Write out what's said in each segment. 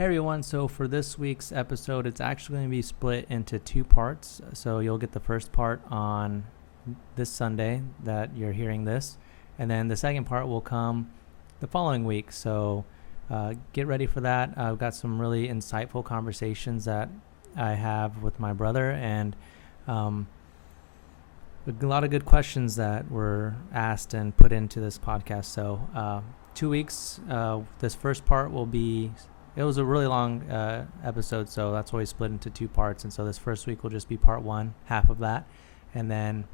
Hey everyone, so for this week's episode, it's actually going to be split into two parts. So you'll get the first part on this Sunday that you're hearing this, and then the second part will come the following week. So get ready for that. I've got some really insightful conversations that I have with my brother, and a lot of good questions that were asked and put into this podcast. So 2 weeks, this first part will be... It was a really long episode, so that's why we split into two parts. And so this first week will just be part one, half of that. And then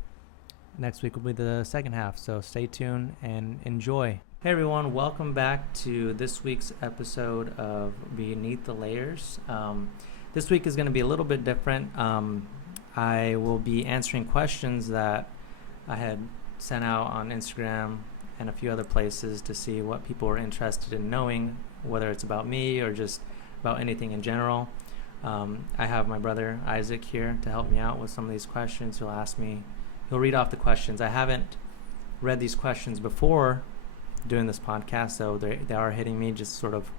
next week will be the second half. So stay tuned and enjoy. Hey everyone, welcome back to this week's episode of Beneath the Layers. This week is going to be a little bit different. I will be answering questions that I had sent out on Instagram and a few other places to see what people were interested in knowing, whether it's about me or just about anything in general. I have my brother Isaac here to help me out with some of these questions. He'll read off the questions. I haven't read these questions before doing this podcast, so they are hitting me just sort of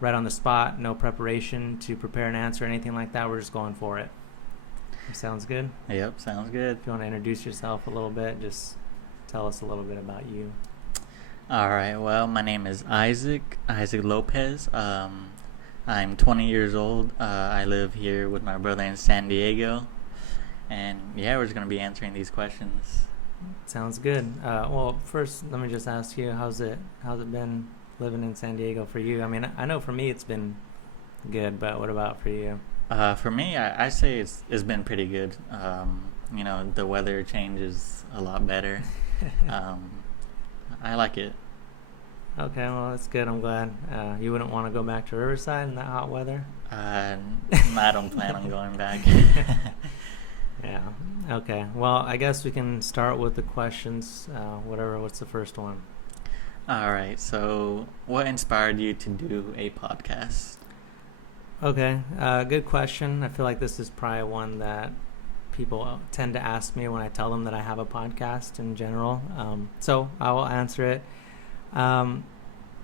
right on the spot, no preparation to prepare an answer or anything like that. We're just going for it. Sounds good? Yep, sounds good. If you want to introduce yourself a little bit, just tell us a little bit about you. All right, well, my name is Isaac Lopez. I'm 20 years old. I live here with my brother in San Diego. And yeah, we're just going to be answering these questions. Sounds good. Well, first, let me just ask you, how's it been living in San Diego for you? I mean, I know for me it's been good, but what about for you? For me, I say it's been pretty good. The weather changes a lot better. I like it. Okay, well, that's good. I'm glad. You wouldn't want to go back to Riverside in that hot weather? I don't plan on going back. Yeah. Okay. Well, I guess we can start with the questions. What's the first one? All right. So what inspired you to do a podcast? Okay. Good question. I feel like this is probably one that people tend to ask me when I tell them that I have a podcast in general. So I will answer it.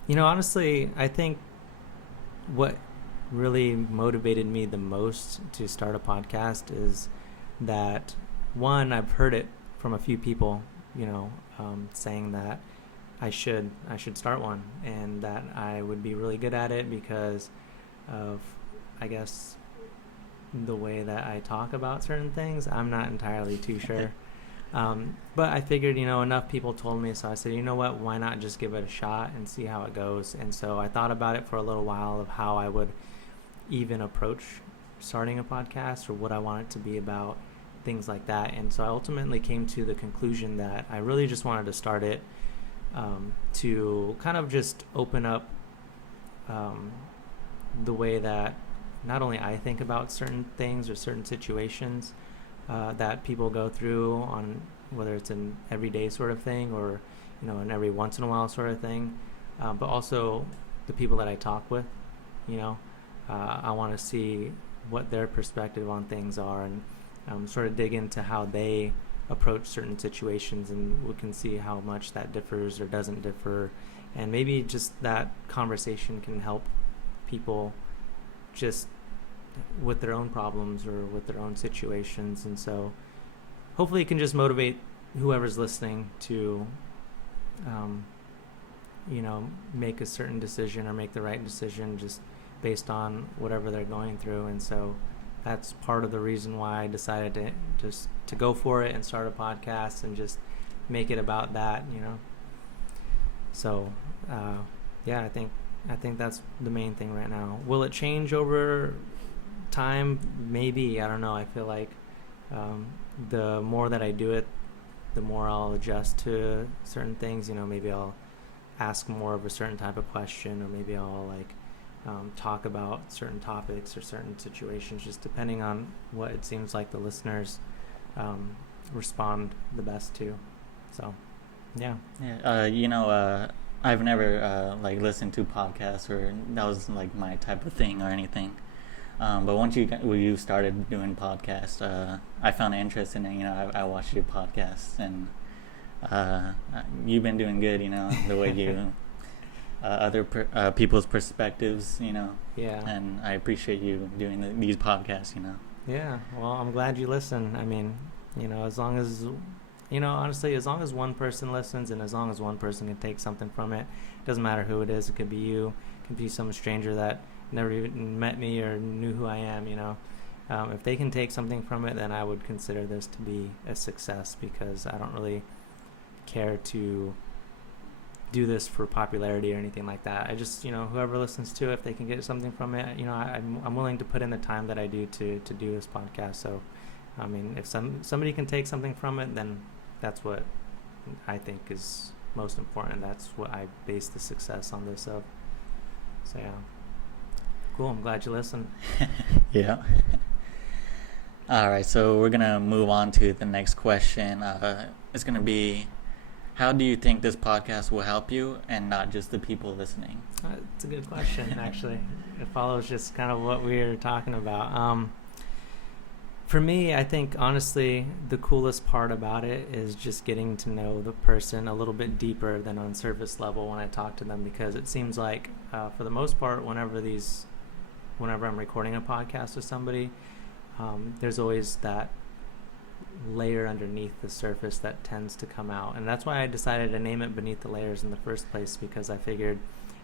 Honestly, I think what really motivated me the most to start a podcast is that, one, I've heard it from a few people, saying that I should start one and that I would be really good at it because of, I guess, the way that I talk about certain things. I'm not entirely too sure. But I figured, enough people told me, so I said, you know what, why not just give it a shot and see how it goes? And so I thought about it for a little while of how I would even approach starting a podcast or what I want it to be about, things like that. And so I ultimately came to the conclusion that I really just wanted to start it to kind of just open up the way that not only I think about certain things or certain situations that people go through, on whether it's an everyday sort of thing or an every once in a while sort of thing, but also the people that I talk with. I want to see what their perspective on things are and sort of dig into how they approach certain situations, and we can see how much that differs or doesn't differ, and maybe just that conversation can help people just with their own problems or with their own situations. And so hopefully it can just motivate whoever's listening to make a certain decision or make the right decision just based on whatever they're going through. And so that's part of the reason why I decided to go for it and start a podcast and just make it about that. So I think that's the main thing right now. Will it change over time? Maybe. I don't know. I feel like the more that I do it, the more I'll adjust to certain things. Maybe I'll ask more of a certain type of question, or maybe I'll talk about certain topics or certain situations, just depending on what it seems like the listeners respond the best to. So yeah. I've never listened to podcasts, or that was my type of thing or anything. But once you started doing podcasts, I found interest in it. I watched your podcasts, and you've been doing good. The way you people's perspectives, Yeah. and I appreciate you doing these podcasts. Yeah. Well, I'm glad you listen. I mean, as long as, honestly, as long as one person listens and as long as one person can take something from it, doesn't matter who it is. It could be you, it could be some stranger that never even met me or knew who I am, if they can take something from it, then I would consider this to be a success, because I don't really care to do this for popularity or anything like that. I just, whoever listens to it, if they can get something from it, I'm willing to put in the time that I do to do this podcast. So, I mean, if somebody can take something from it, then that's what I think is most important. That's what I base the success on this of. So, yeah. Cool. I'm glad you listened. Yeah. All right. So we're going to move on to the next question. It's going to be, how do you think this podcast will help you and not just the people listening? It's a good question, actually. It follows just kind of what we were talking about. For me, I think, honestly, the coolest part about it is just getting to know the person a little bit deeper than on surface level when I talk to them, because it seems like, for the most part, whenever I'm recording a podcast with somebody, there's always that layer underneath the surface that tends to come out, and that's why I decided to name it Beneath the Layers in the first place, because I figured,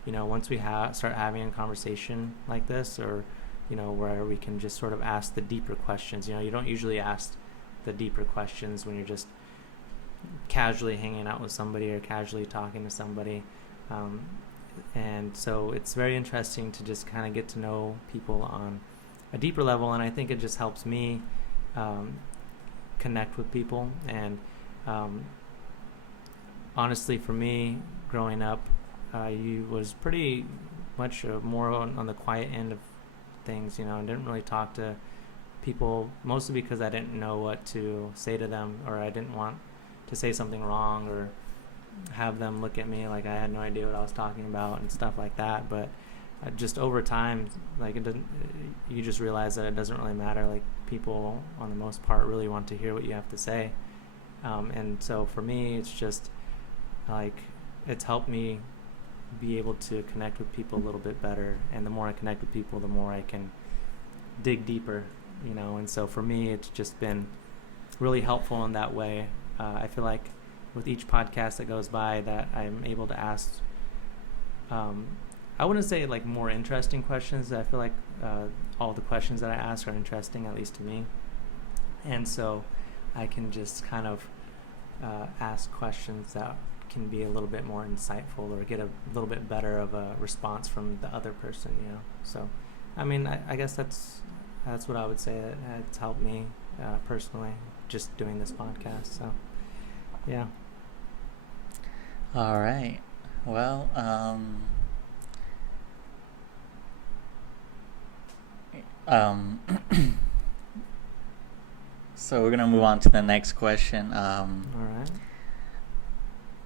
once we start having a conversation like this, or where we can just sort of ask the deeper questions. You don't usually ask the deeper questions when you're just casually hanging out with somebody or casually talking to somebody, and so it's very interesting to just kind of get to know people on a deeper level, and I think it just helps me connect with people. And honestly, for me, growing up, I was pretty much more on the quiet end of things, and didn't really talk to people, mostly because I didn't know what to say to them, or I didn't want to say something wrong or have them look at me like I had no idea what I was talking about and stuff like that. But just over time, you just realize that it doesn't really matter. Like, people, on the most part, really want to hear what you have to say, and so for me, it's just like, it's helped me be able to connect with people a little bit better, and the more I connect with people, the more I can dig deeper, and so for me, it's just been really helpful in that way. I feel like with each podcast that goes by, that I'm able to ask, I wouldn't say like more interesting questions. I feel like all the questions that I ask are interesting, at least to me, and so I can just kind of ask questions that can be a little bit more insightful, or get a little bit better of a response from the other person, So, I mean, I guess that's what I would say. It's helped me personally, just doing this podcast. So, yeah. All right. Well, so we're gonna move on to the next question. All right.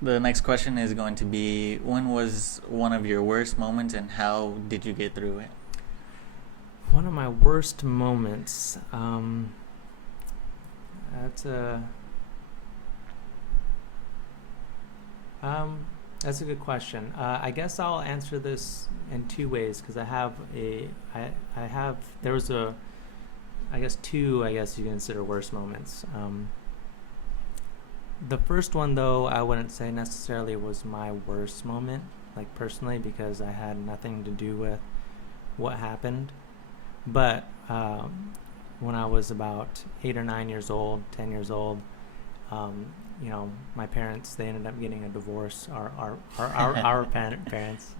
The next question is going to be, when was one of your worst moments, and how did you get through it? One of my worst moments. That's a good question. I guess I'll answer this in two ways, because there was two, I guess you can consider worst moments. The first one, though, I wouldn't say necessarily was my worst moment, like personally, because I had nothing to do with what happened. But when I was about 8 or 9 years old, 10 years old, my parents, they ended up getting a divorce. Our parents,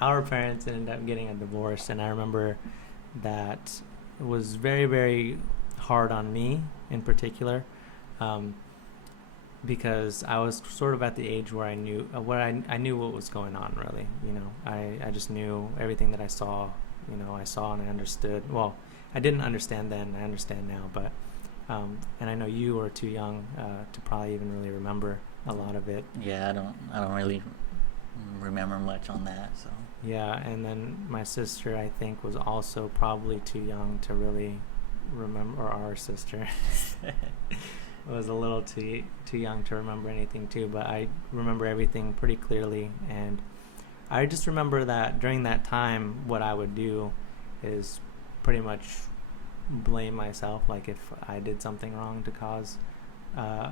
our parents ended up getting a divorce, and I remember that it was very, very hard on me in particular, because I was sort of at the age where I knew I knew what was going on. Really, I just knew everything that I saw. I saw and I understood. Well, I didn't understand then. I understand now, but. And I know you were too young to probably even really remember a lot of it. Yeah, I don't really remember much on that. So. Yeah, and then my sister, I think, was also probably too young to really remember. Or our sister was a little too young to remember anything too. But I remember everything pretty clearly, and I just remember that during that time, what I would do is pretty much blame myself, like if I did something wrong uh,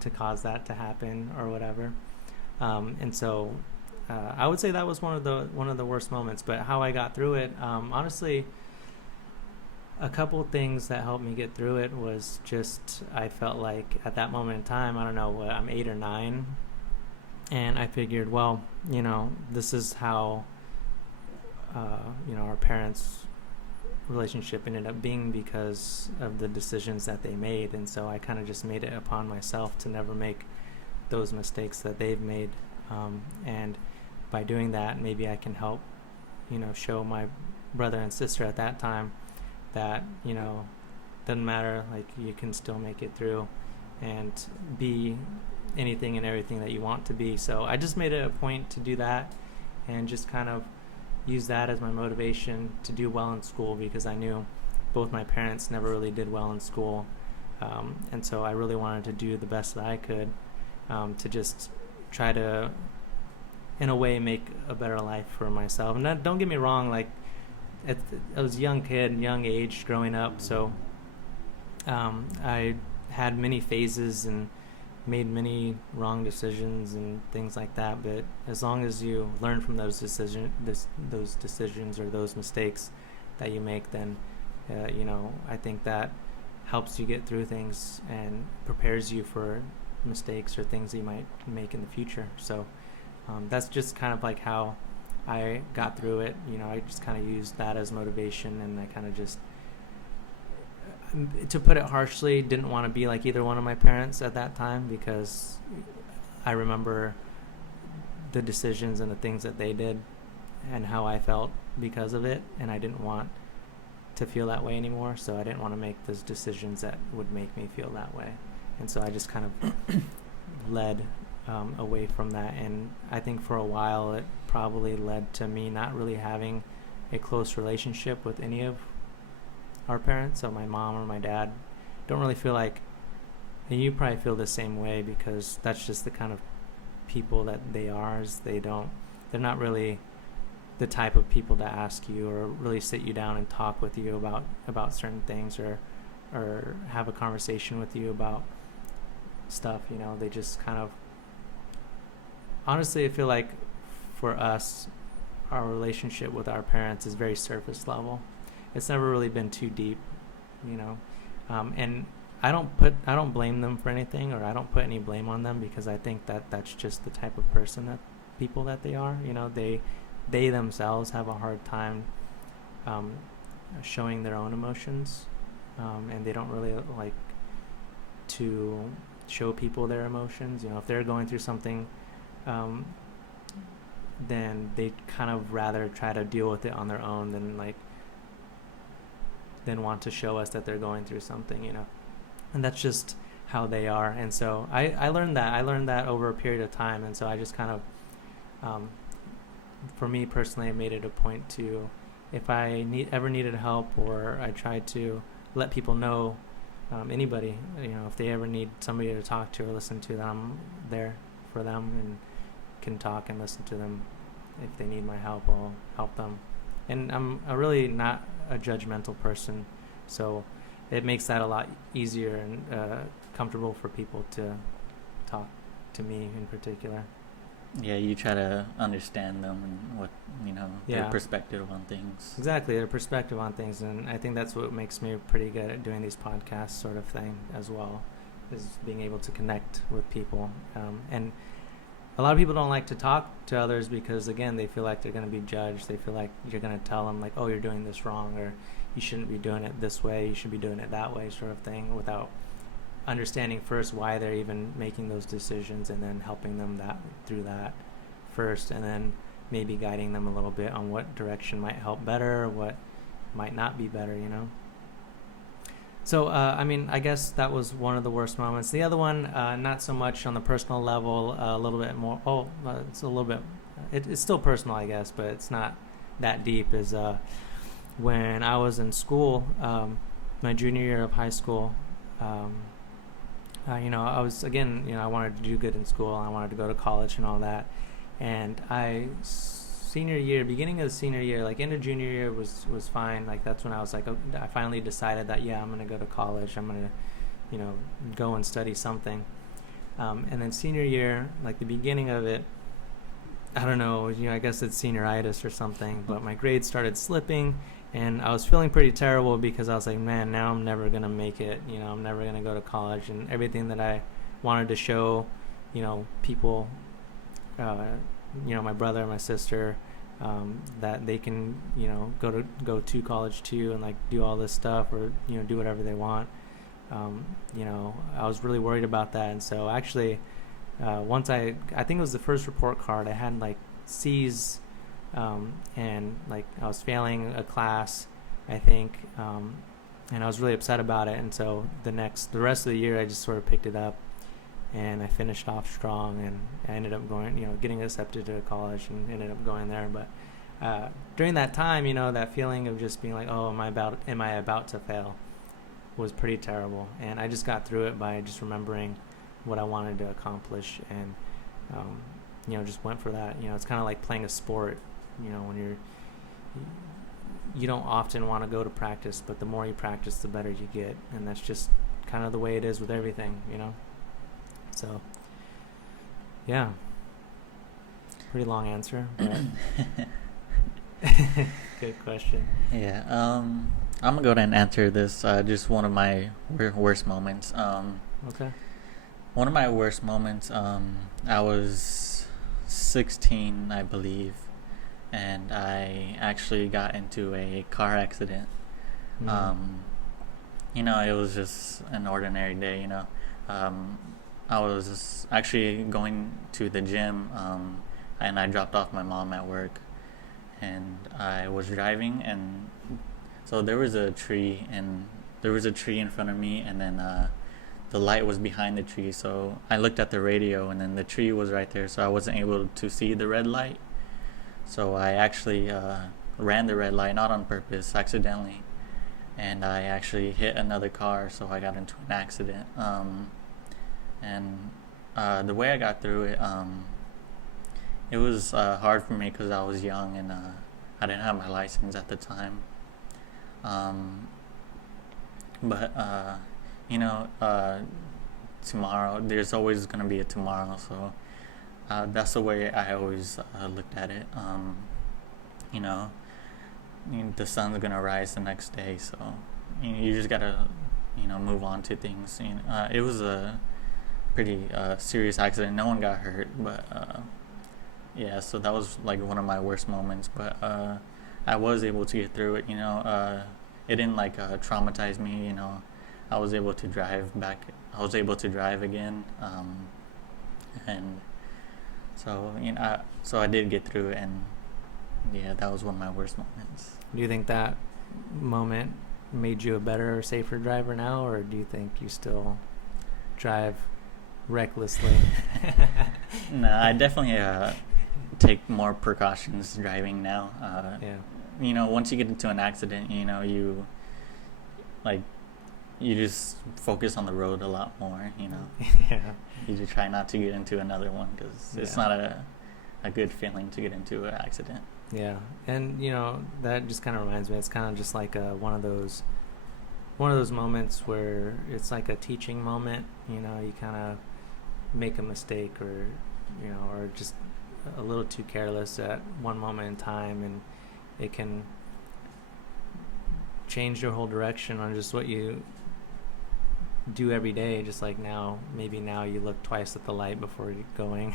to cause that to happen or whatever. And so I would say that was one of the worst moments. But how I got through it, honestly, a couple things that helped me get through it was just I felt like at that moment in time, I don't know what, I'm 8 or 9, and I figured, well, this is how our parents' relationship ended up being because of the decisions that they made. And so I kind of just made it upon myself to never make those mistakes that they've made, and by doing that, maybe I can help show my brother and sister at that time that doesn't matter, like you can still make it through and be anything and everything that you want to be. So I just made it a point to do that and just kind of use that as my motivation to do well in school, because I knew both my parents never really did well in school, and so I really wanted to do the best that I could, to just try to, in a way, make a better life for myself. And don't get me wrong, like I was a young age growing up, so I had many phases and made many wrong decisions and things like that. But as long as you learn from those decisions or those mistakes that you make, then I think that helps you get through things and prepares you for mistakes or things that you might make in the future. So that's just kind of like how I got through it. I just kind of used that as motivation, and I kind of just, to put it harshly, didn't want to be like either one of my parents at that time, because I remember the decisions and the things that they did and how I felt because of it, and I didn't want to feel that way anymore. So I didn't want to make those decisions that would make me feel that way, and so I just kind of led away from that. And I think for a while it probably led to me not really having a close relationship with any of our parents. So my mom or my dad, don't really feel like, and you probably feel the same way, because that's just the kind of people that they are. They're not really the type of people to ask you or really sit you down and talk with you about certain things, or have a conversation with you about stuff. They just kind of, honestly, I feel like for us, our relationship with our parents is very surface level. It's never really been too deep, and I don't blame them for anything, or I don't put any blame on them, because I think that that's just the type of people that they are. They themselves have a hard time showing their own emotions, and they don't really like to show people their emotions. If they're going through something, then they kind of rather try to deal with it on their own than want to show us that they're going through something, and that's just how they are. And so I learned that over a period of time. And so I just kind of, for me personally, I made it a point to, if I ever needed help, or I tried to let people know, anybody, if they ever need somebody to talk to or listen to, then I'm there for them and can talk and listen to them. If they need my help, I'll help them. And I'm really not a judgmental person, so it makes that a lot easier and comfortable for people to talk to me in particular. Yeah, you try to understand them and what, their perspective on things. Exactly, their perspective on things. And I think that's what makes me pretty good at doing these podcasts sort of thing as well, is being able to connect with people. And a lot of people don't like to talk to others because, again, they feel like they're going to be judged. They feel like you're going to tell them, like, oh, you're doing this wrong, or you shouldn't be doing it this way, you should be doing it that way, sort of thing, without understanding first why they're even making those decisions, and then helping them through that first, and then maybe guiding them a little bit on what direction might help better or what might not be better, So, I guess that was one of the worst moments. The other one, not so much on the personal level, a little bit more, it's a little bit, it's still personal, I guess, but it's not that deep, is when I was in school, my junior year of high school. I was, again, I wanted to do good in school. I wanted to go to college and all that. And I senior year, beginning of the senior year, like into junior year was fine. Like that's when I was like, I finally decided that I'm gonna go to college. I'm gonna, go and study something. And then senior year, like the beginning of it, I don't know, I guess it's senioritis or something, but my grades started slipping, and I was feeling pretty terrible because I was like, man, now I'm never gonna make it. I'm never gonna go to college, and everything that I wanted to show, people. My brother, my sister, that they can, go to college too, and like do all this stuff, or do whatever they want. I was really worried about that, and so actually, once I think it was the first report card, I had like C's, and like I was failing a class, I think, and I was really upset about it. And so the rest of the year, I just sort of picked it up. And I finished off strong, and I ended up going, getting accepted to college, and ended up going there. But during that time, that feeling of just being like, oh, am I about to fail, was pretty terrible. And I just got through it by just remembering what I wanted to accomplish, and just went for that. It's kind of like playing a sport. When you don't often want to go to practice, but the more you practice, the better you get, and that's just kind of the way it is with everything. So, yeah, pretty long answer, but good question. Yeah, I'm gonna go ahead and answer this. Just one of my worst moments. Okay. One of my worst moments. I was 16, I believe, and I actually got into a car accident. It was just an ordinary day. I was actually going to the gym, and I dropped off my mom at work, and I was driving, and so there was a tree in front of me, and then the light was behind the tree, so I looked at the radio, and then the tree was right there, so I wasn't able to see the red light. So I actually ran the red light, not on purpose, accidentally, and I actually hit another car, so I got into an accident. And the way I got through it, it was hard for me because I was young, and I didn't have my license at the time. But tomorrow, there's always going to be a tomorrow, so that's the way I always looked at it. The sun's going to rise the next day, so you just got to, move on to things. It was a pretty serious accident. No one got hurt, but so that was like one of my worst moments, but I was able to get through it. It didn't like traumatize me. I was able to drive again, and so I did get through it, and that was one of my worst moments. Do you think that moment made you a better or safer driver now, or do you think you still drive recklessly? No, I definitely take more precautions driving now. Once you get into an accident, you just focus on the road a lot more. You just try not to get into another one, because it's not a good feeling to get into an accident. Yeah, and that just kind of reminds me, it's kind of just like one of those moments where it's like a teaching moment. You kind of make a mistake, or just a little too careless at one moment in time, and it can change your whole direction on just what you do every day. Just like maybe now you look twice at the light before you're going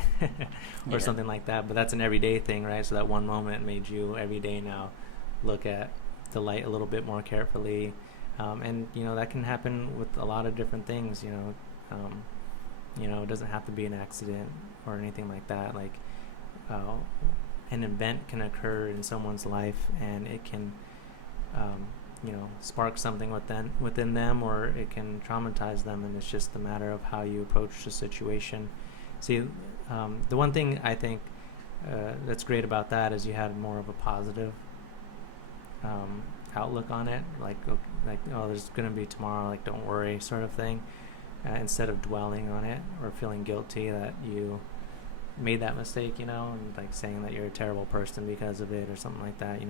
or something like that, but that's an everyday thing, right? So that one moment made you every day now look at the light a little bit more carefully, and that can happen with a lot of different things. It doesn't have to be an accident or anything like that. Like an event can occur in someone's life, and it can spark something within them, or it can traumatize them, and it's just a matter of how you approach the situation. See, the one thing I think that's great about that is you had more of a positive outlook on it, like there's gonna be tomorrow, like don't worry, sort of thing, instead of dwelling on it or feeling guilty that you made that mistake, and like saying that you're a terrible person because of it or something like that,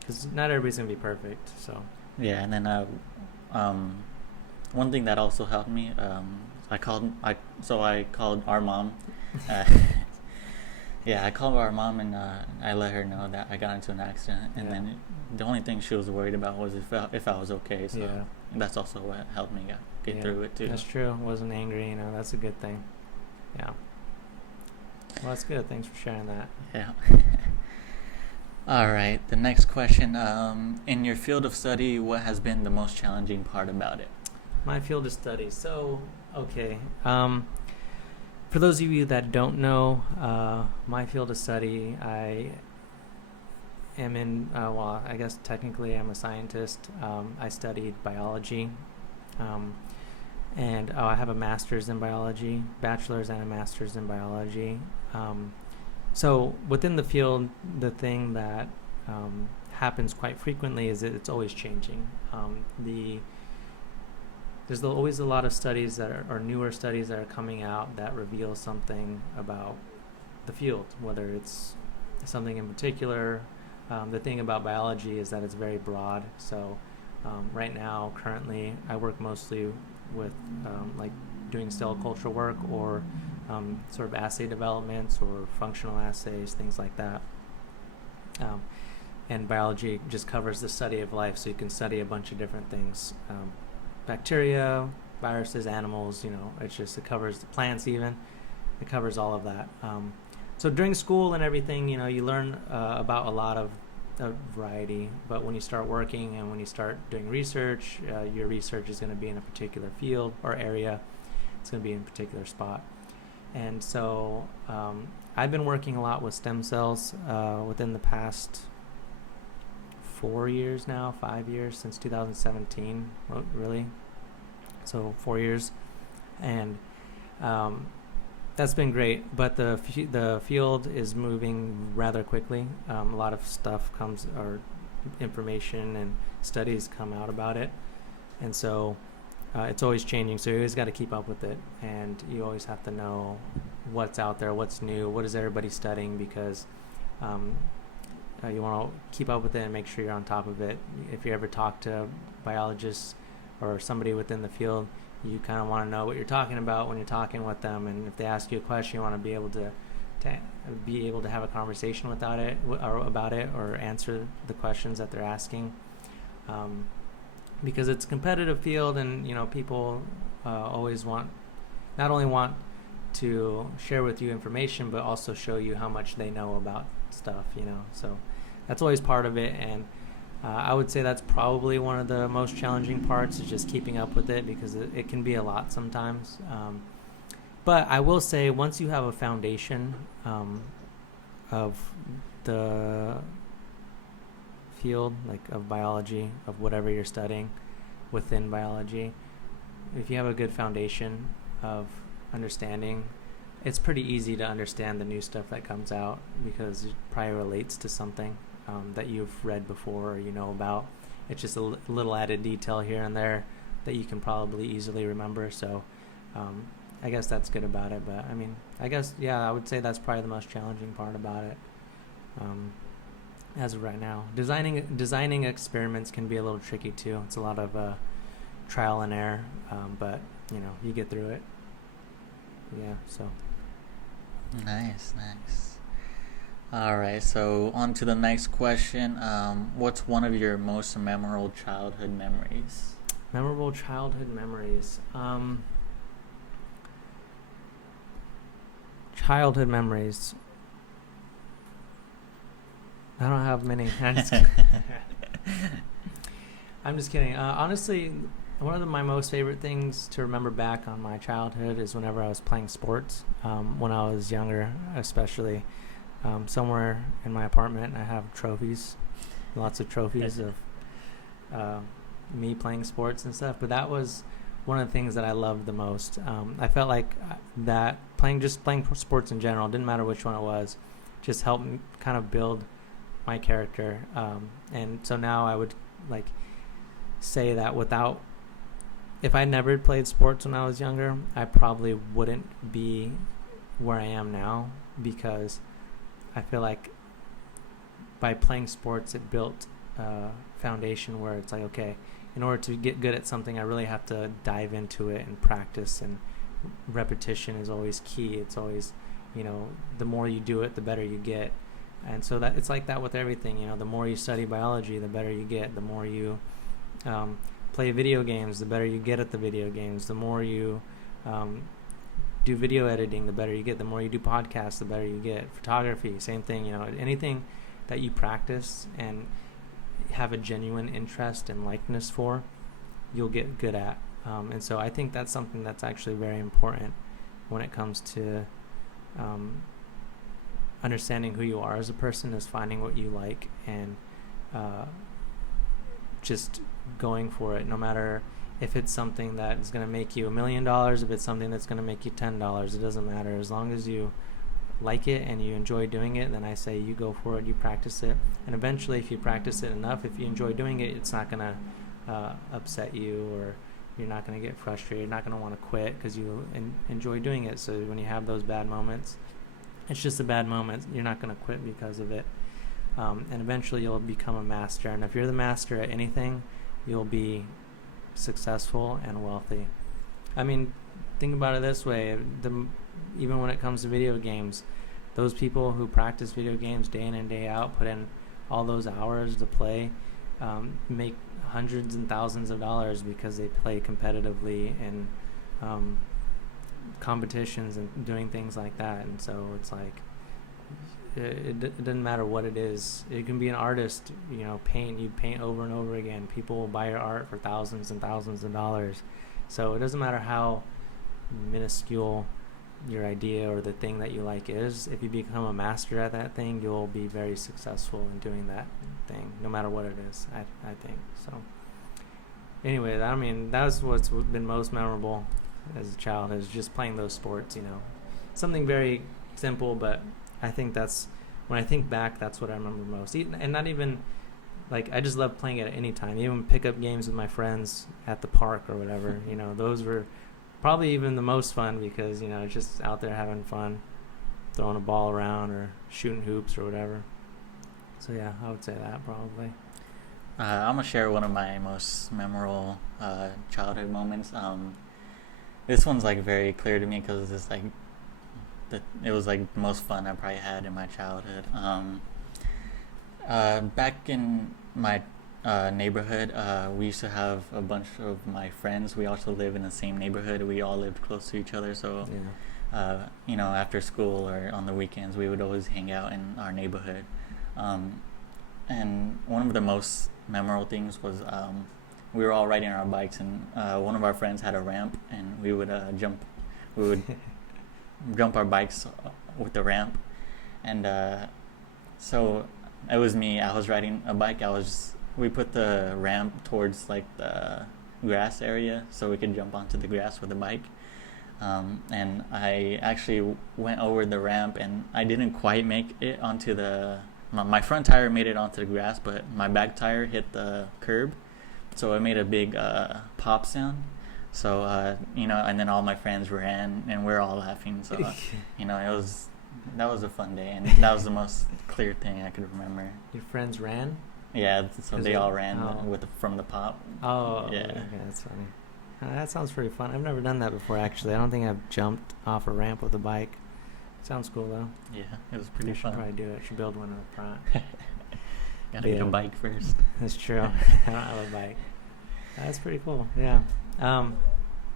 because not everybody's gonna be perfect. So Yeah, and then one thing that also helped me, I called our mom. Uh, yeah, I called our mom and I let her know that I got into an accident, and then the only thing she was worried about was if I was okay. So that's also what helped me get through it too. That's true. Wasn't angry, that's a good thing. Yeah. Well, that's good. Thanks for sharing that. Yeah. All right. The next question. In your field of study, what has been the most challenging part about it? My field of study. So, okay. For those of you that don't know, my field of study, I am in, I guess technically I'm a scientist. I studied biology. And I have a master's in biology, bachelor's and a master's in biology. So within the field, the thing that happens quite frequently is that it's always changing. There's always a lot of studies that are newer studies that are coming out that reveal something about the field, whether it's something in particular. The thing about biology is that it's very broad. So right now, currently, I work mostly with like doing cell culture work or sort of assay developments or functional assays, things like that. And biology just covers the study of life, so you can study a bunch of different things. Bacteria, viruses, animals, it covers the plants even. It covers all of that. So during school and everything, you learn about a lot of a variety, but when you start working and when you start doing research, your research is going to be in a particular field or area. It's going to be in a particular spot. And so I've been working a lot with stem cells within the past 5 years, since 2017, really. So 4 years. And that's been great, but the field is moving rather quickly. A lot of stuff or information and studies come out about it, and so it's always changing. So you always got to keep up with it, and you always have to know what's out there, what's new, what is everybody studying, because you want to keep up with it and make sure you're on top of it. If you ever talk to biologists or somebody within the field, you kind of want to know what you're talking about when you're talking with them, and if they ask you a question, you want to be able to have a conversation about it or answer the questions that they're asking, because it's a competitive field, and people always not only want to share with you information, but also show you how much they know about stuff. So that's always part of it, and I would say that's probably one of the most challenging parts, is just keeping up with it, because it can be a lot sometimes. But I will say, once you have a foundation of the field, like of biology, of whatever you're studying within biology, if you have a good foundation of understanding, it's pretty easy to understand the new stuff that comes out, because it probably relates to something that you've read before or about. It's just a little added detail here and there that you can probably easily remember. So I guess that's good about it. But I would say that's probably the most challenging part about it as of right now. Designing experiments can be a little tricky too. It's a lot of trial and error, but you get through it. Yeah. So nice. All right, so on to the next question. What's one of your most memorable childhood memories? Memorable childhood memories. Childhood memories. I don't have many. I'm just kidding. Honestly, one of my most favorite things to remember back on my childhood is whenever I was playing sports. When I was younger, especially. Somewhere in my apartment, I have trophies, lots of trophies of me playing sports and stuff. But that was one of the things that I loved the most. I felt like that playing sports in general, didn't matter which one it was, just helped me kind of build my character. And so now I would say that if I never played sports when I was younger, I probably wouldn't be where I am now. because I feel like by playing sports, it built a foundation where it's like, okay, in order to get good at something, I really have to dive into it and practice, and repetition is always key. It's always, the more you do it, the better you get. And so that it's like that with everything. The more you study biology, the better you get. The more you play video games, the better you get at the video games. The more you do video editing, the better you get. The more you do podcasts, the better you get. Photography, same thing. Anything that you practice and have a genuine interest and likeness for, you'll get good at. And so I think that's something that's actually very important when it comes to understanding who you are as a person, is finding what you like and just going for it, no matter if it's something that is going to make you $1 million, if it's something that's going to make you $10, it doesn't matter. As long as you like it and you enjoy doing it, then I say you go for it, you practice it, and eventually if you practice it enough, if you enjoy doing it, it's not going to upset you, or you're not going to get frustrated, you're not going to want to quit because you enjoy doing it. So when you have those bad moments, it's just a bad moment, you're not going to quit because of it. And eventually you'll become a master, and if you're the master at anything, you'll be successful and wealthy. I mean, think about it this way, even when it comes to video games, those people who practice video games day in and day out, put in all those hours to play, make hundreds and thousands of dollars because they play competitively in competitions and doing things like that. And so it's like, it doesn't matter what it is. It can be an artist, you paint over and over again. People will buy your art for thousands and thousands of dollars. So it doesn't matter how minuscule your idea or the thing that you like is. If you become a master at that thing, you'll be very successful in doing that thing, no matter what it is, I think. So anyway, that's what's been most memorable as a child, is just playing those sports. Something very simple, but I think that's, when I think back, that's what I remember most. And not even, I just love playing it at any time. Even pickup games with my friends at the park or whatever, those were probably even the most fun because, just out there having fun, throwing a ball around or shooting hoops or whatever. So yeah, I would say that probably. I'm going to share one of my most memorable childhood moments. This one's very clear to me because it's it was the most fun I probably had in my childhood. Back in my neighborhood, we used to have a bunch of my friends. We also live in the same neighborhood. We all lived close to each other, so after school or on the weekends, we would always hang out in our neighborhood. And one of the most memorable things was we were all riding our bikes, and one of our friends had a ramp, and we would jump our bikes with the ramp. And so it was me. I was riding a bike. We put the ramp towards the grass area so we could jump onto the grass with the bike. And I actually went over the ramp, and I didn't quite make it onto my front tire made it onto the grass, but my back tire hit the curb, so it made a big pop sound. So and then all my friends ran, and we were all laughing. So that was a fun day, and that was the most clear thing I could remember. Your friends ran? Yeah, so they all ran from the pop. Oh, yeah. Okay, that's funny. That sounds pretty fun. I've never done that before, actually. I don't think I've jumped off a ramp with a bike. Sounds cool, though. Yeah, it was pretty fun. I should probably do it. I should build one in the front. Gotta get a bike first. That's true. I don't have a bike. That's pretty cool. Yeah.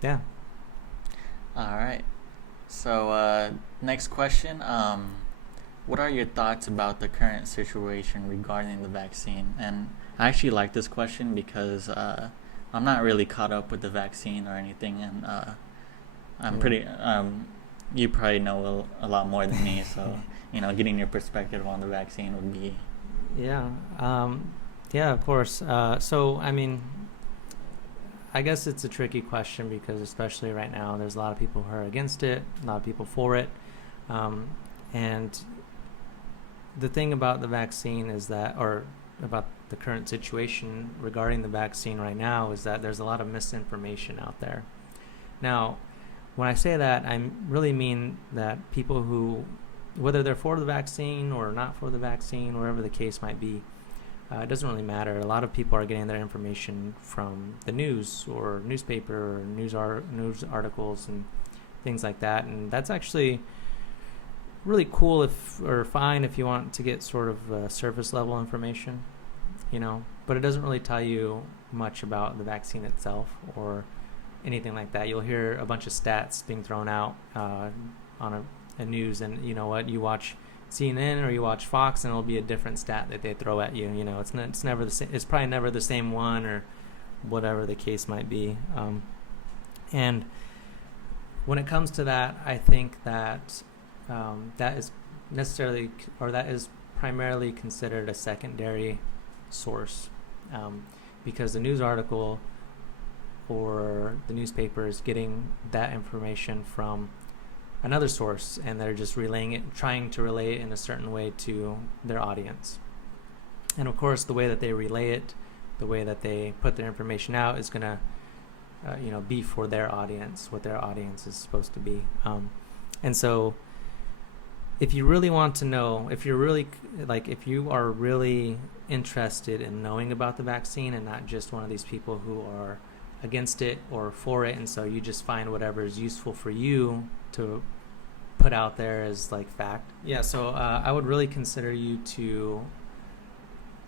Yeah. All right. So, next question. What are your thoughts about the current situation regarding the vaccine? And I actually like this question because I'm not really caught up with the vaccine or anything, and I'm pretty. You probably know a lot more than me, so getting your perspective on the vaccine would be. Yeah. Yeah. Of course. So I guess it's a tricky question because especially right now, there's a lot of people who are against it, a lot of people for it, and the thing about the vaccine is that, or about the current situation regarding the vaccine right now, is that there's a lot of misinformation out there. Now, when I say that, I really mean that people who whether they're for the vaccine or not for the vaccine, wherever the case might be. It doesn't really matter. A lot of people are getting their information from the news or newspaper or news articles and things like that, and that's actually really cool or fine if you want to get sort of surface level information, but it doesn't really tell you much about the vaccine itself or anything like that. You'll hear a bunch of stats being thrown out on a news, and you know what, you watch CNN or you watch Fox and it'll be a different stat that they throw at you. It's never the same. It's probably never the same one, or whatever the case might be. And when it comes to that, I think that that is primarily considered a secondary source, because the news article or the newspaper is getting that information from another source, and they're just trying to relay it in a certain way to their audience. And of course, the way that they relay it, the way that they put their information out is going to be for their audience, what their audience is supposed to be. And so if you really want to know, if you are really interested in knowing about the vaccine and not just one of these people who are against it or for it, and so you just find whatever is useful for you to put out there as like fact. So I would really consider you to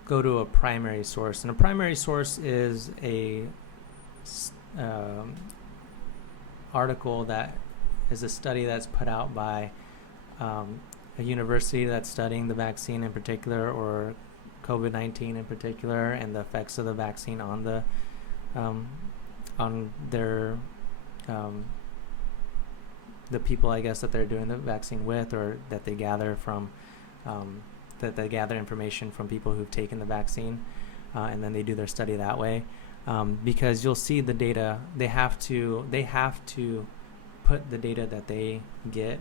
go to a primary source, and a primary source is a article that is a study that's put out by a university that's studying the vaccine in particular, or COVID-19 in particular, and the effects of the vaccine on the on their the people, I guess, that they're doing the vaccine with, or that they gather from that they gather information from people who've taken the vaccine, and then they do their study that way. Because you'll see the data. They have to put the data that they get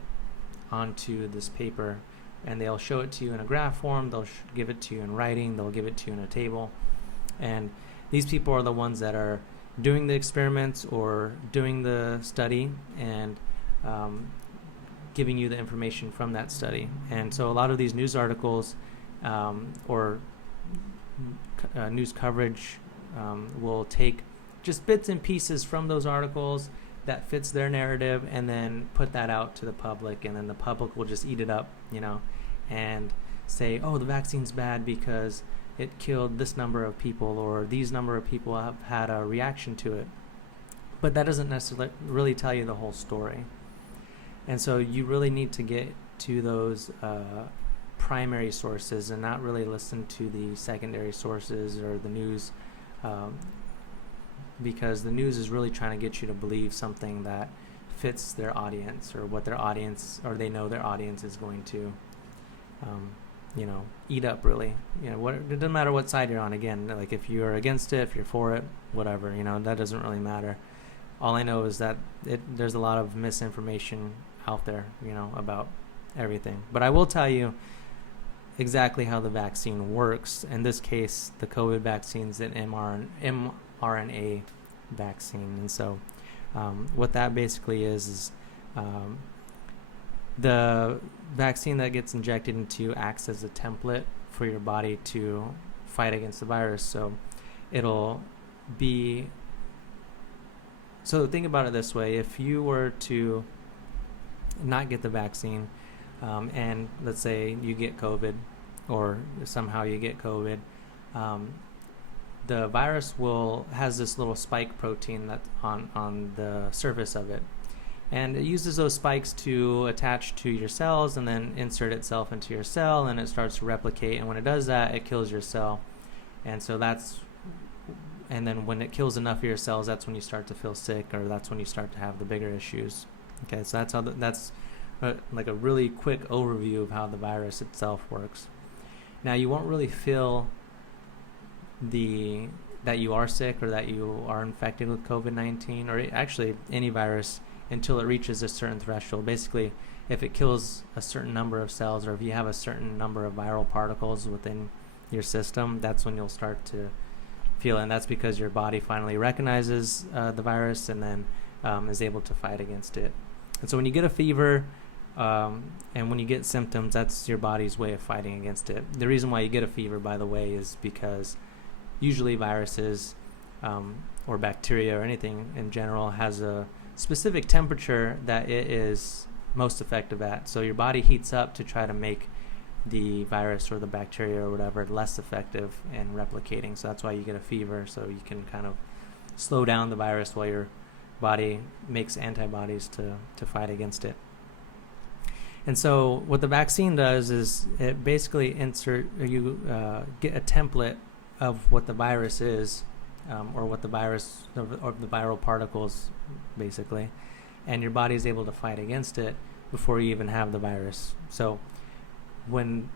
onto this paper, and they'll show it to you in a graph form. They'll give it to you in writing. They'll give it to you in a table. And these people are the ones that are doing the experiments or doing the study, and giving you the information from that study. And so a lot of these news articles or news coverage will take just bits and pieces from those articles that fits their narrative, and then put that out to the public, and then the public will just eat it up, and say, oh, the vaccine's bad because it killed this number of people, or these number of people have had a reaction to it. But that doesn't necessarily really tell you the whole story. And so you really need to get to those primary sources and not really listen to the secondary sources or the news, because the news is really trying to get you to believe something that fits their audience, or what their audience, or they know their audience is going to eat up, really. It doesn't matter what side you're on. Again, like if you're against it, if you're for it, whatever, that doesn't really matter. All I know is that there's a lot of misinformation out there, about everything. But I will tell you exactly how the vaccine works. In this case, the COVID vaccine is an mRNA vaccine. And so what that basically is the vaccine that gets injected into you acts as a template for your body to fight against the virus. So think about it this way. If you were to not get the vaccine, and let's say you get COVID, or somehow you get COVID, the virus has this little spike protein that's on the surface of it, and it uses those spikes to attach to your cells and then insert itself into your cell, and it starts to replicate, and when it does that, it kills your cell. And then when it kills enough of your cells, that's when you start to feel sick, or that's when you start to have the bigger issues. Okay, so that's like a really quick overview of how the virus itself works. Now, you won't really feel that you are sick or that you are infected with COVID-19, or actually any virus, until it reaches a certain threshold. Basically, if it kills a certain number of cells, or if you have a certain number of viral particles within your system, that's when you'll start to feel it. And that's because your body finally recognizes the virus, and then is able to fight against it. And so when you get a fever, And when you get symptoms, that's your body's way of fighting against it. The reason why you get a fever, by the way, is because usually viruses or bacteria or anything in general has a specific temperature that it is most effective at. So your body heats up to try to make the virus or the bacteria or whatever less effective in replicating. So that's why you get a fever, so you can kind of slow down the virus while your body makes antibodies to fight against it. And so what the vaccine does is it basically get a template of what the virus is, or what the virus or the viral particles basically, and your body is able to fight against it before you even have the virus. So when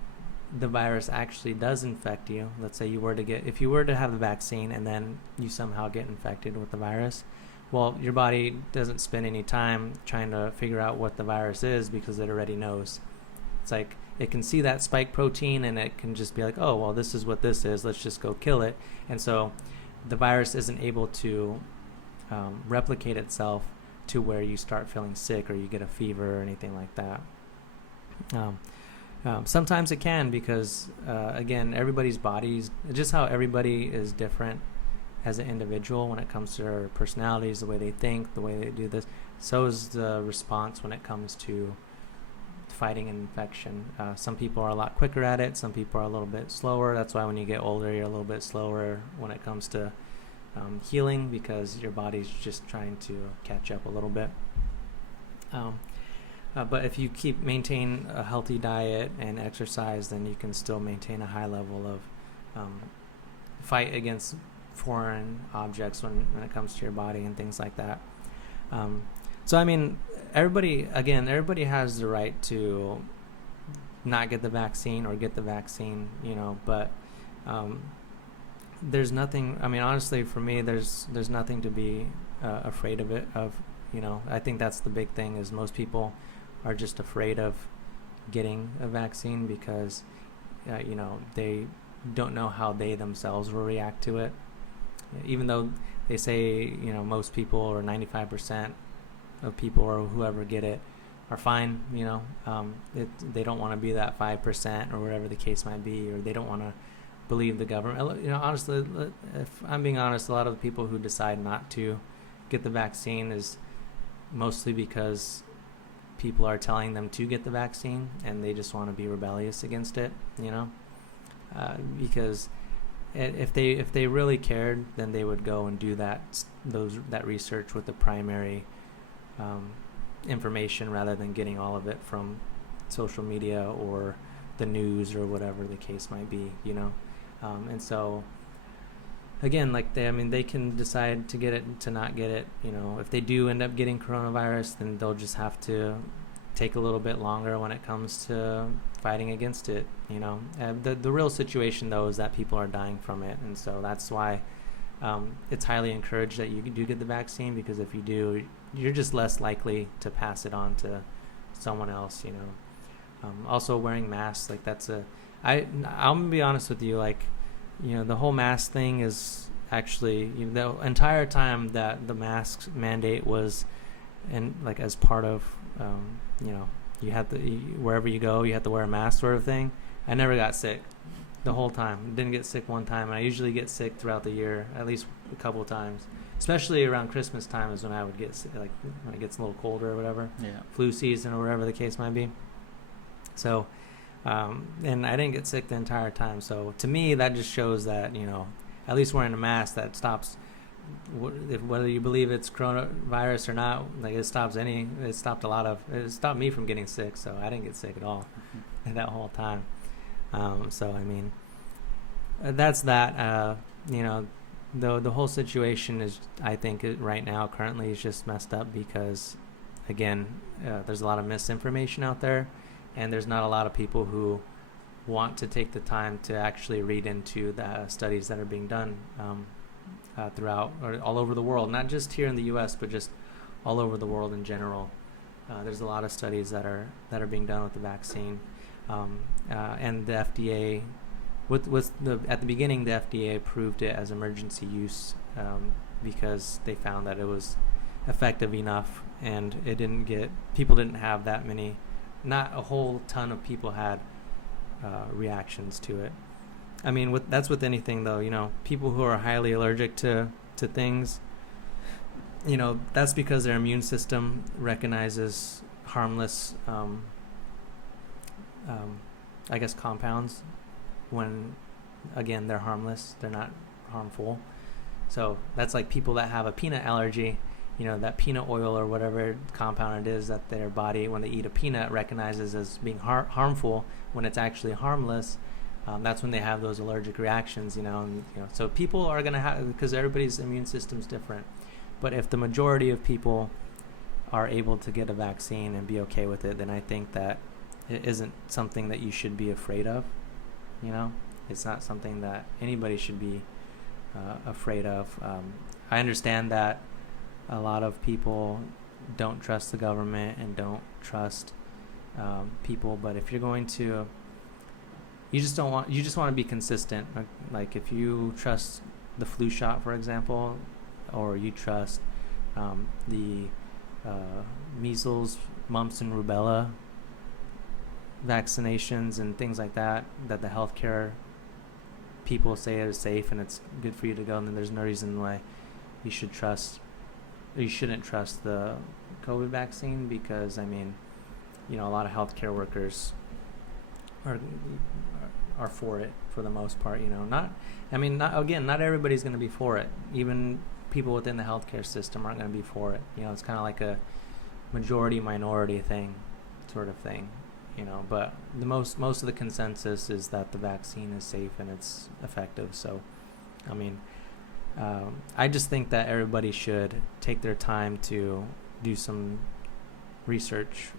the virus actually does infect you, let's say if you were to have the vaccine and then you somehow get infected with the virus, well, your body doesn't spend any time trying to figure out what the virus is because it already knows. It's like it can see that spike protein and it can just be like, oh, well, this is what this is. Let's just go kill it. And so the virus isn't able to replicate itself to where you start feeling sick or you get a fever or anything like that. Sometimes it can because, again, everybody's bodies, just how everybody is different as an individual when it comes to their personalities, the way they think, the way they do this. So is the response when it comes to fighting an infection. Some people are a lot quicker at it. Some people are a little bit slower. That's why when you get older, you're a little bit slower when it comes to healing because your body's just trying to catch up a little bit. But if you maintain a healthy diet and exercise, then you can still maintain a high level of fight against foreign objects when it comes to your body and things like that. So I mean, everybody has the right to not get the vaccine or get the vaccine, but there's nothing, I mean, honestly, for me, there's nothing to be afraid of it. I think that's the big thing is most people are just afraid of getting a vaccine because, they don't know how they themselves will react to it. Even though they say, most people or 95% of people or whoever get it are fine, they don't want to be that 5% or whatever the case might be, or they don't want to believe the government. Honestly, if I'm being honest, a lot of the people who decide not to get the vaccine is mostly because people are telling them to get the vaccine and they just want to be rebellious against it, because if they really cared, then they would go and do that research with the primary information rather than getting all of it from social media or the news or whatever the case might be, and so again, they can decide to get it, to not get it. If they do end up getting coronavirus, then they'll just have to take a little bit longer when it comes to fighting against it. The real situation though is that people are dying from it, and so that's why it's highly encouraged that you do get the vaccine, because if you do, you're just less likely to pass it on to someone else. Also wearing masks, I'm gonna be honest with you, the whole mask thing is actually, the entire time that the mask mandate was as part of you have to, wherever you go, you have to wear a mask sort of thing. I never got sick the whole time. Didn't get sick one time. And I usually get sick throughout the year, at least a couple of times. Especially around Christmas time is when I would get sick, when it gets a little colder or whatever. Yeah. Flu season or whatever the case might be. So, and I didn't get sick the entire time. So to me, that just shows that, at least wearing a mask, that stops, whether you believe it's coronavirus or not, it stopped me from getting sick. So I didn't get sick at all that whole time. So I mean, that's that. The whole situation is, I think, right now currently is just messed up because, again, there's a lot of misinformation out there, and there's not a lot of people who want to take the time to actually read into the studies that are being done throughout or all over the world, not just here in the U.S., but just all over the world in general. There's a lot of studies that are being done with the vaccine, and the FDA. At the beginning, the FDA approved it as emergency use because they found that it was effective enough, and people didn't have that many not a whole ton of people had reactions to it. I mean, that's with anything though. People who are highly allergic to things, that's because their immune system recognizes harmless, I guess, compounds when, again, they're harmless. They're not harmful. So that's like people that have a peanut allergy. That peanut oil or whatever compound it is that their body, when they eat a peanut, recognizes as being harmful when it's actually harmless. That's when they have those allergic reactions, so people are going to have, because everybody's immune system's different. But if the majority of people are able to get a vaccine and be okay with it, then I think that it isn't something that you should be afraid of. It's not something that anybody should be afraid of. I understand that a lot of people don't trust the government and don't trust people, but if you're going to, you just want to be consistent. Like if you trust the flu shot, for example, or you trust the measles, mumps, and rubella vaccinations and things like that the healthcare people say is safe and it's good for you to go, and then there's no reason why you shouldn't trust the COVID vaccine, because a lot of healthcare workers are for it for the most part. Not everybody's going to be for it. Even people within the healthcare system aren't going to be for it. It's kind of like a majority minority thing, sort of thing. But the most of the consensus is that the vaccine is safe and it's effective. So, I just think that everybody should take their time to do some research,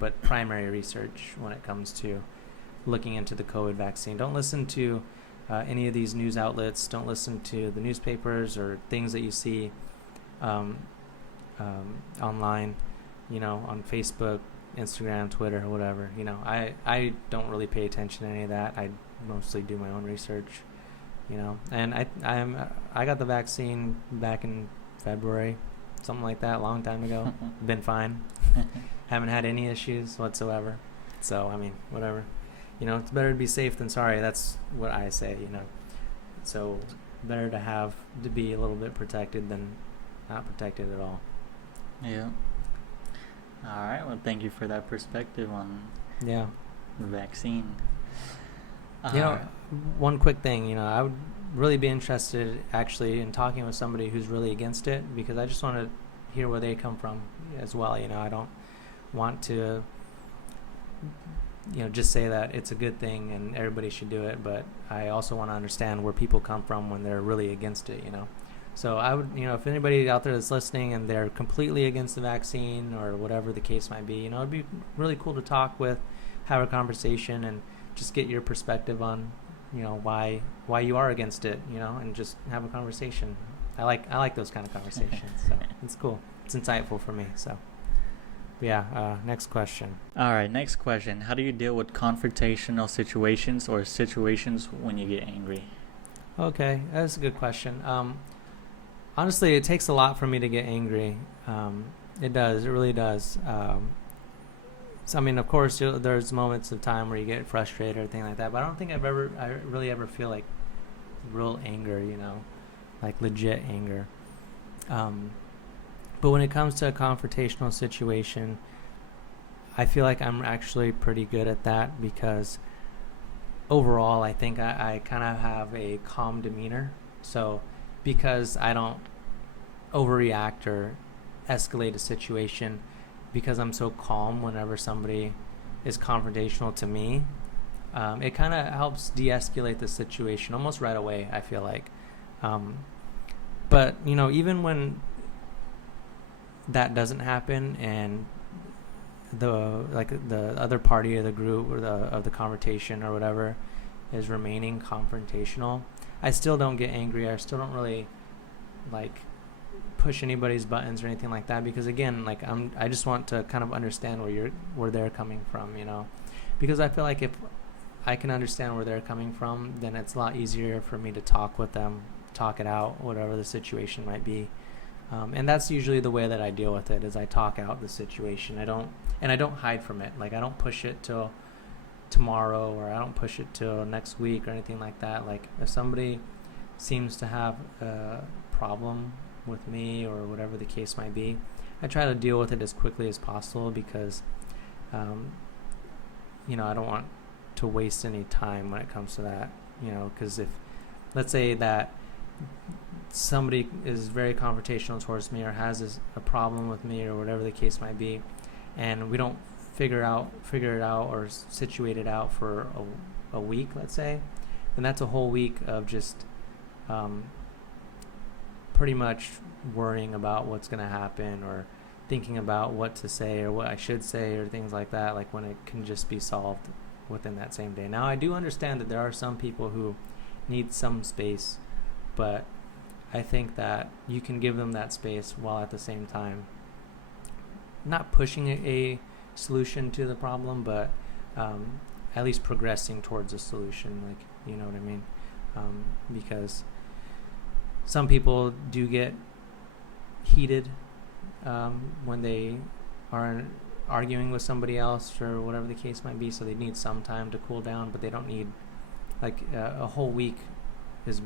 but primary research when it comes to looking into the COVID vaccine. Don't listen to any of these news outlets. Don't listen to the newspapers or things that you see online, on Facebook, Instagram, Twitter, or whatever. I don't really pay attention to any of that. I mostly do my own research. And I got the vaccine back in February, something like that, a long time ago. Been fine. Haven't had any issues whatsoever. So, whatever. It's better to be safe than sorry. That's what I say, So, better to be a little bit protected than not protected at all. Yeah. All right. Well, thank you for that perspective on the vaccine. One quick thing, I would really be interested actually in talking with somebody who's really against it, because I just want to hear where they come from as well. I don't want to, just say that it's a good thing and everybody should do it, but I also want to understand where people come from when they're really against it, So I would, if anybody out there that's listening and they're completely against the vaccine or whatever the case might be, it'd be really cool to talk with, have a conversation, and just get your perspective on, why you are against it, and just have a conversation. I like those kind of conversations. So it's cool. It's insightful for me. So next question. All right, next question. How do you deal with confrontational situations or situations when you get angry? Okay, that's a good question. Honestly, it takes a lot for me to get angry. It does. It really does. So, of course, there's moments of time where you get frustrated or anything like that, but I don't think I really ever feel like real anger, like legit anger. But when it comes to a confrontational situation, I feel like I'm actually pretty good at that, because overall, I think I kind of have a calm demeanor. So because I don't overreact or escalate a situation, because I'm so calm whenever somebody is confrontational to me, it kind of helps de-escalate the situation almost right away, I feel like. But, even when that doesn't happen and the other party of the group or of the confrontation or whatever is remaining confrontational, I still don't get angry. I still don't really push anybody's buttons or anything like that, because again, I just want to kind of understand where they're coming from, because I feel like if I can understand where they're coming from, then it's a lot easier for me to talk with them, talk it out, whatever the situation might be. And that's usually the way that I deal with it, is I talk out the situation. I don't hide from it. Like, I don't push it till tomorrow, or I don't push it till next week or anything like that. Like, if somebody seems to have a problem with me or whatever the case might be, I try to deal with it as quickly as possible, because I don't want to waste any time when it comes to that, because if, let's say that somebody is very confrontational towards me, or has a problem with me, or whatever the case might be, and we don't figure it out or situate it out for a week, let's say, then that's a whole week of just pretty much worrying about what's going to happen, or thinking about what to say or what I should say, or things like that, like when it can just be solved within that same day. Now, I do understand that there are some people who need some space, but I think that you can give them that space while at the same time not pushing a solution to the problem, but at least progressing towards a solution, like, you know what I mean? Because some people do get heated when they are arguing with somebody else, or whatever the case might be, so they need some time to cool down, but they don't need, like, a whole week is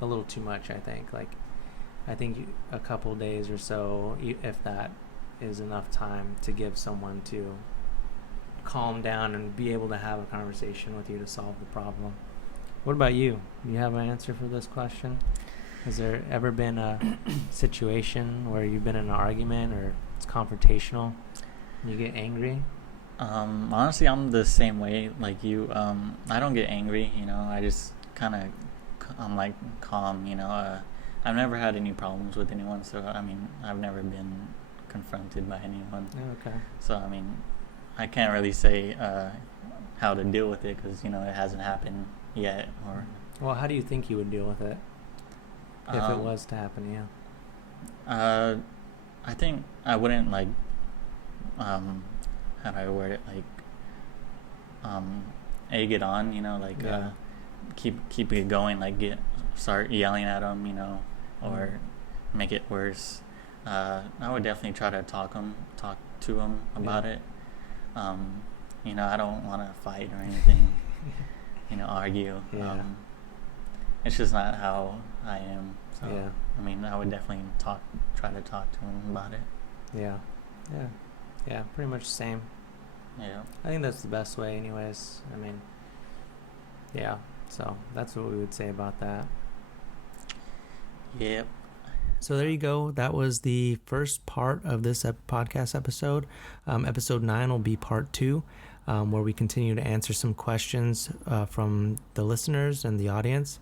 a little too much, I think. Like, I think a couple days or so, if that, is enough time to give someone to calm down and be able to have a conversation with you to solve the problem. What about you? Do you have an answer for this question? Has there ever been a situation where you've been in an argument, or it's confrontational and you get angry? Honestly, I'm the same way like you. I don't get angry, I just I'm like calm, I've never had any problems with anyone, so I've never been confronted by anyone. Oh, okay. So I can't really say how to deal with it, because it hasn't happened yet. Or well, how do you think you would deal with it if it was to happen to you? I think I wouldn't how do I word it, egg it on, Yeah. keep it going, start yelling at them, or make it worse. I would definitely try to talk to them about it. I don't want to fight or anything, argue. Yeah. It's just not how I am. So, Yeah. I would definitely try to talk to them about it. Yeah, pretty much the same. Yeah. I think that's the best way anyways. So that's what we would say about that. Yep. So there you go. That was the first part of this podcast episode. Episode 9 will be part 2, where we continue to answer some questions from the listeners and the audience.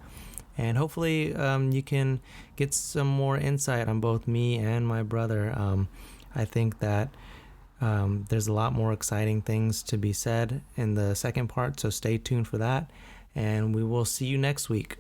And hopefully you can get some more insight on both me and my brother. I think that there's a lot more exciting things to be said in the second part, so stay tuned for that. And we will see you next week.